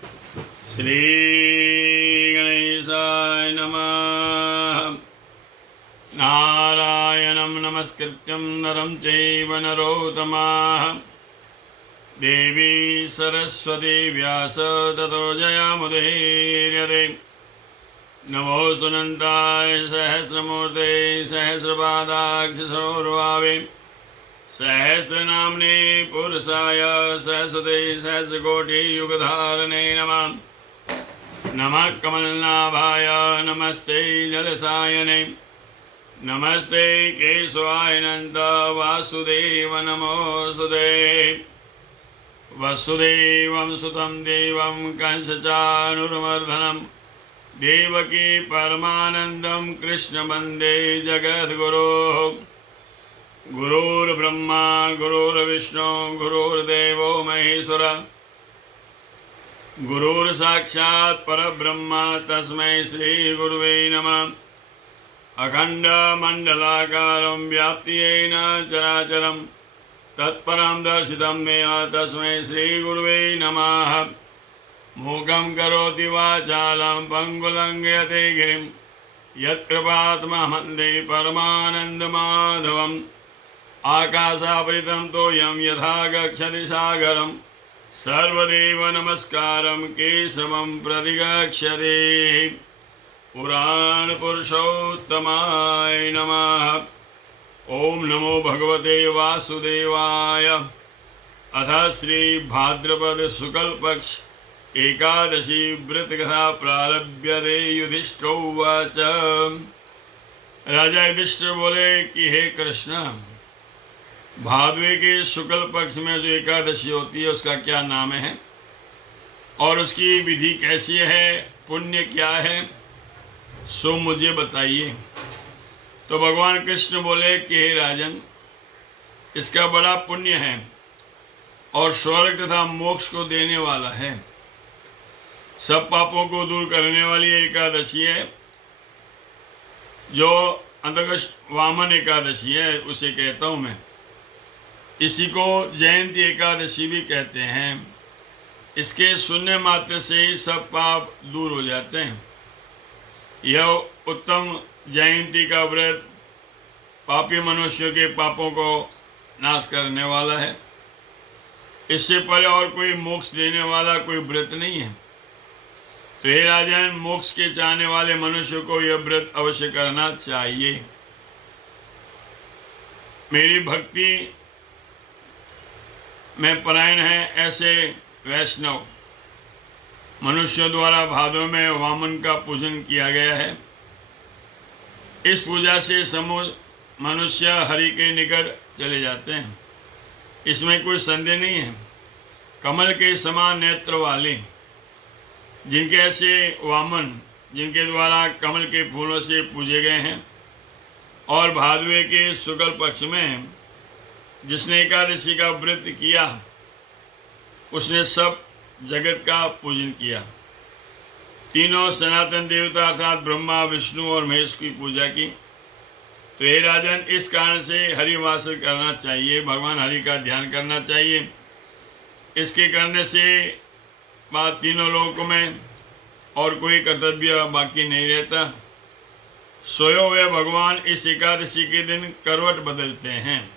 श्री गणेशाय नमः। नारायणं नमस्कृत्यं नरं चैव नरोत्तमः देवी सरस्वती व्यास ततो जयमुदीरयते। नमोऽस्तु अनन्ताय सहस्रमूर्ते सहस्रपादाक्षसरोर्भावे सहस्रनाम्ने पुरुषाय सहस्रते सहस्रकोटियुगधारणे नमः। नमः कमलनाभाय नमस्ते जलसायने नमस्ते केशवाय अनंत वासुदेव नमोस्तुते। वसुदेवं सुतं देवं कंसचाणूरमर्दनं देवकी परमानन्दं कृष्ण वन्दे जगद्गुरोः। गुरुर्ब्रह्मा गुरुर्विष्णु गुरुर्देवो महेश्वर गुरुर्साक्षात् परब्रह्म तस्मै श्रीगुरुवे नमः। अखण्डमण्डलाकारं व्याप्त्येन चराचरं तत्परं दर्शितं मया तस्मै श्रीगुरुवे नमः। मूकं करोति वाचालं पङ्गुलङ्घयते गिरिं यत्कृपात्महन्दे परमानन्दमाधवम्। आकाशावृतं तोयं यथा गच्छति सागरं सर्वदेव नमस्कारं केशवं प्रतिगच्छति। पुराण पुरुषोत्तमाय नमः। ओम नमो भगवते वासुदेवाय। अथ श्री भाद्रपद शुक्ल पक्ष एकादशी व्रत कथा प्रारभ्यते। युधिष्ठिर उवाच। राजा युधिष्ठिर बोले कि हे कृष्ण, भाद्वे के शुक्ल पक्ष में जो एकादशी होती है उसका क्या नाम है और उसकी विधि कैसी है, पुण्य क्या है, सो मुझे बताइए। तो भगवान कृष्ण बोले कि हे राजन, इसका बड़ा पुण्य है और स्वर्ग तथा मोक्ष को देने वाला है। सब पापों को दूर करने वाली एकादशी है, जो अंतर्गत वामन एकादशी है उसे कहता हूँ मैं। इसी को जयंती एकादशी भी कहते हैं। इसके सुनने मात्र से ही सब पाप दूर हो जाते हैं। यह उत्तम जयंती का व्रत पापी मनुष्यों के पापों को नाश करने वाला है। इससे परे और कोई मोक्ष देने वाला कोई व्रत नहीं है। तो हे राजन, मोक्ष के चाहने वाले मनुष्य को यह व्रत अवश्य करना चाहिए। मेरी भक्ति में परायण है ऐसे वैष्णव मनुष्यों द्वारा भादों में वामन का पूजन किया गया है। इस पूजा से समूह मनुष्य हरि के निकट चले जाते हैं, इसमें कोई संदेह नहीं है। कमल के समान नेत्र वाले जिनके ऐसे वामन, जिनके द्वारा कमल के फूलों से पूजे गए हैं, और भादवे के शुक्ल पक्ष में जिसने एकादशी का व्रत किया उसने सब जगत का पूजन किया। तीनों सनातन देवता अर्थात ब्रह्मा विष्णु और महेश की पूजा की। तो हे राजन, इस कारण से हरिवास करना चाहिए, भगवान हरि का ध्यान करना चाहिए। इसके करने से बाद तीनों लोकों में और कोई कर्तव्य बाकी नहीं रहता। सोए हुए भगवान इस एकादशी के दिन करवट बदलते हैं,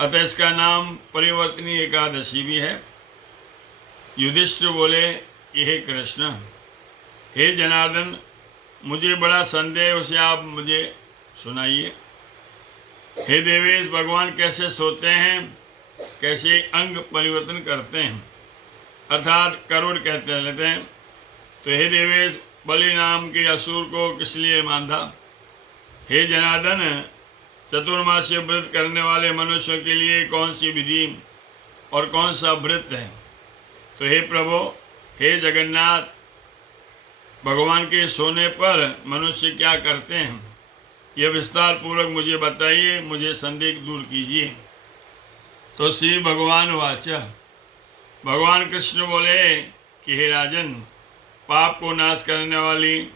अतः इसका नाम परिवर्तनी एकादशी भी है। युधिष्ठिर बोले कि हे कृष्ण, हे जनार्दन, मुझे बड़ा संदेह, उसे आप मुझे सुनाइए। हे देवेश, भगवान कैसे सोते हैं, कैसे अंग परिवर्तन करते हैं, अर्थात करोड़ कहते रहते हैं। तो हे देवेश, बलि नाम के असुर को किस लिए बांधा? हे जनार्दन, चतुर्मासीय व्रत करने वाले मनुष्यों के लिए कौन सी विधि और कौन सा व्रत है? तो हे प्रभु, हे जगन्नाथ, भगवान के सोने पर मनुष्य क्या करते हैं, यह विस्तार पूर्वक मुझे बताइए, मुझे संदेह दूर कीजिए। तो श्री भगवान वाच। भगवान कृष्ण बोले कि हे राजन, पाप को नाश करने वाली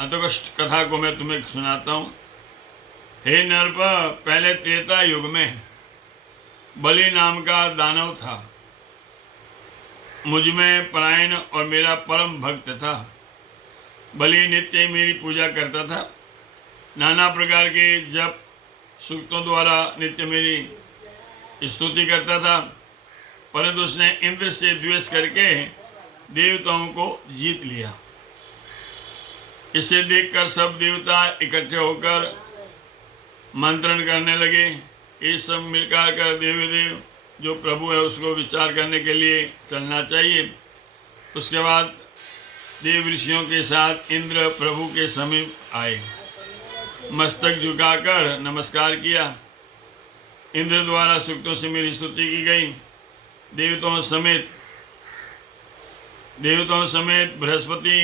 अंतुष्ट कथा को मैं तुम्हें सुनाता हूँ। हे नरप, पहले त्रेता युग में बलि नाम का दानव था। मुझ में परायण और मेरा परम भक्त था। बलि नित्य मेरी पूजा करता था, नाना प्रकार के जप सूक्तों द्वारा नित्य मेरी स्तुति करता था, परंतु उसने इंद्र से द्वेष करके देवताओं को जीत लिया। इसे देखकर सब देवता इकट्ठे होकर मंत्रण करने लगे। ये सब मिलकर कर देव जो प्रभु है उसको विचार करने के लिए चलना चाहिए। उसके बाद देव ऋषियों के साथ इंद्र प्रभु के समीप आए, मस्तक झुकाकर नमस्कार किया। इंद्र द्वारा सूक्तों से मेरी स्तुति की गई। देवताओं समेत बृहस्पति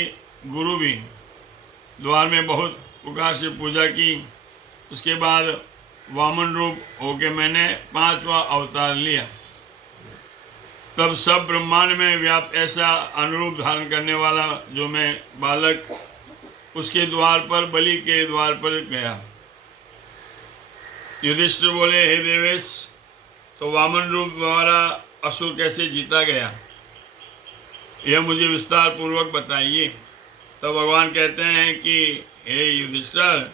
गुरु भी द्वार में बहुत प्रकार से पूजा की। उसके बाद वामन रूप होके मैंने 5वां अवतार लिया। तब सब ब्रह्मांड में व्याप्त ऐसा अनुरूप धारण करने वाला जो मैं बालक उसके द्वार पर, बलि के द्वार पर गया। युधिष्ठिर बोले, हे देवेश, तो वामन रूप द्वारा असुर कैसे जीता गया, यह मुझे विस्तार पूर्वक बताइए। तो भगवान कहते हैं कि हे युधिष्ठिर,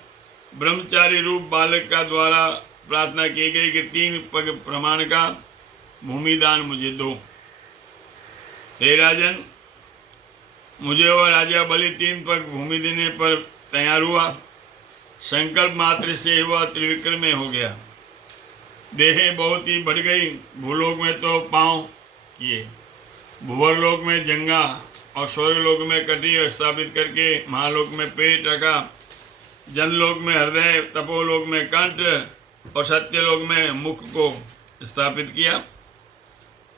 ब्रह्मचारी रूप बालक का द्वारा प्रार्थना की गई कि 3 पग प्रमाण का भूमि दान मुझे दो। हे राजन, मुझे और राजा बलि 3 पग भूमि देने पर तैयार हुआ। संकल्प मात्र से वह त्रिविक्रम हो गया। देह बहुत ही बढ़ गई। भूलोक में तो पांव किए, भूवरलोक में जंगा और स्वर्गलोक में कटी स्थापित करके महालोक में पेट रखा, जनलोक में हृदय, तपोलोक में कंठ और सत्यलोक में मुख को स्थापित किया।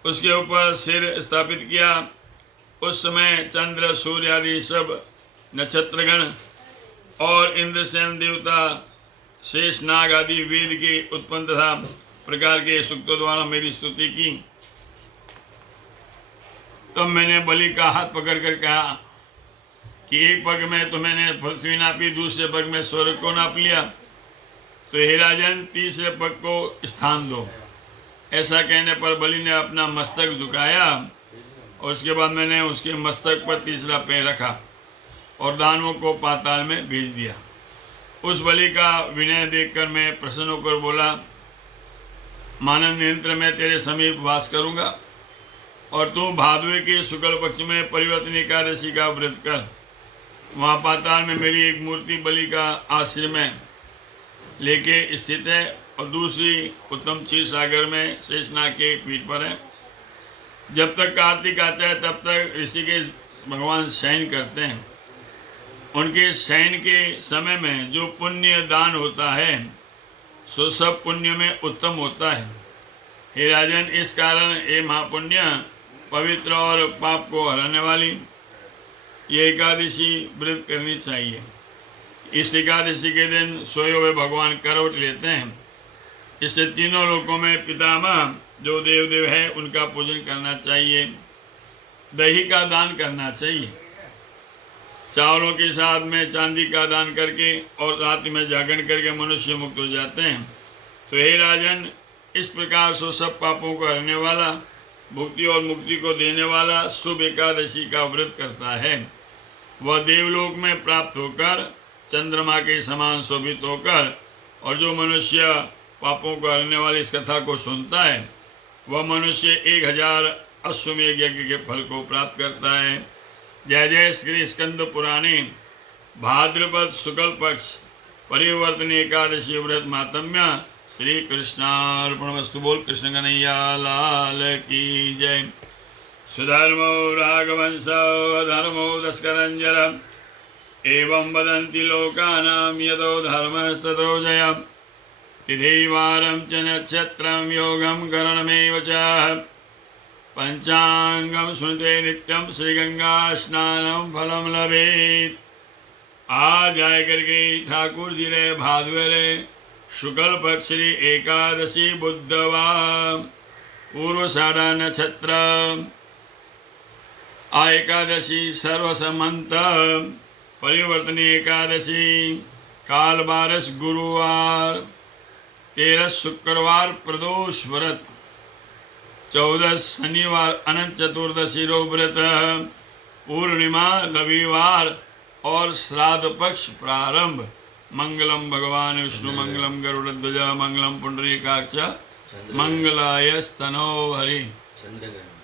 उसके ऊपर सिर स्थापित किया। उस समय चंद्र, सूर्य आदि सब नक्षत्रगण और इंद्रसेन देवता, शेष नाग आदि वेद के उत्पन्न तथा प्रकार के सूक्तों द्वारा मेरी स्तुति की। तब मैंने बलि का हाथ पकड़कर कहा कि एक पग में तो मैंने पृथ्वी नापी, दूसरे पग में स्वर्ग को नाप लिया, तो हे राजन, तीसरे पग को स्थान दो। ऐसा कहने पर बलि ने अपना मस्तक झुकाया और उसके बाद मैंने उसके मस्तक पर तीसरा पैर रखा और दानवों को पाताल में भेज दिया। उस बलि का विनय देखकर मैं प्रसन्न होकर बोला, मानव नेत्र में तेरे समीप वास करूंगा और तू भादवे के शुक्ल पक्ष में परिवर्तन एकादशी का व्रत कर। वहाँ पाताल में मेरी एक मूर्ति बलि का आश्रम में लेके स्थित है और दूसरी उत्तम क्षीर सागर में शेषनाग के पीठ पर है। जब तक कार्तिक आता है तब तक ऋषिकेश भगवान शयन करते हैं। उनके शयन के समय में जो पुण्य दान होता है सो सब पुण्य में उत्तम होता है। हे राजन, इस कारण ये महापुण्य पवित्र और पाप को हराने वाली ये एकादशी व्रत करनी चाहिए। इस एकादशी के दिन सोए हुए भगवान करवट लेते हैं। इससे तीनों लोकों में पितामह जो देव है उनका पूजन करना चाहिए। दही का दान करना चाहिए। चावलों के साथ में चांदी का दान करके और रात में जागरण करके मनुष्य मुक्त हो जाते हैं। तो हे राजन, इस प्रकार से सब पापों को हरने वाला, भुक्ति और मुक्ति को देने वाला शुभ एकादशी का व्रत करता है। वह देवलोक में प्राप्त होकर चंद्रमा के समान शोभित होकर, और जो मनुष्य पापों को हरने वाली इस कथा को सुनता है वह मनुष्य 1000 अश्वमेध यज्ञ के फल को प्राप्त करता है। जय जय श्री स्कंद पुराणे भाद्रपद शुक्ल पक्ष परिवर्तन एकादशी व्रत मातम्य। श्री कृष्णार्पणमस्तु। बोल कृष्ण कन्हैया लाल की जय। सुधर्मो राघवंशो धर्मो दस्करंजर एवं वदन्ति लोकानां यतो धर्मस्ततो जय। तिथिवारं च नक्षत्रं योगं करणमेव च पंचांगम सुनते नित्यम श्रीगंगा स्नानम फलम लभेत। आज आए करके ठाकुर जी रे भादवे रे शुक्ल पक्ष री एकादशी बुधवार पूर्वषाढ़ा नक्षत्र आ एकादशी सर्वसमंत परिवर्तनी एकादशी काल बारस गुरुवार 13 शुक्रवार प्रदोष व्रत 14 शनिवार अनंत चतुर्दशी रो व्रत, पूर्णिमा रविवार और श्राद्ध पक्ष प्रारंभ। मंगलम भगवान विष्णु मंगलम गरुड़ध्वज मंगलम पुंडरीकाक्ष मंगलाय स्तनो हरि। चंद्रग्रहण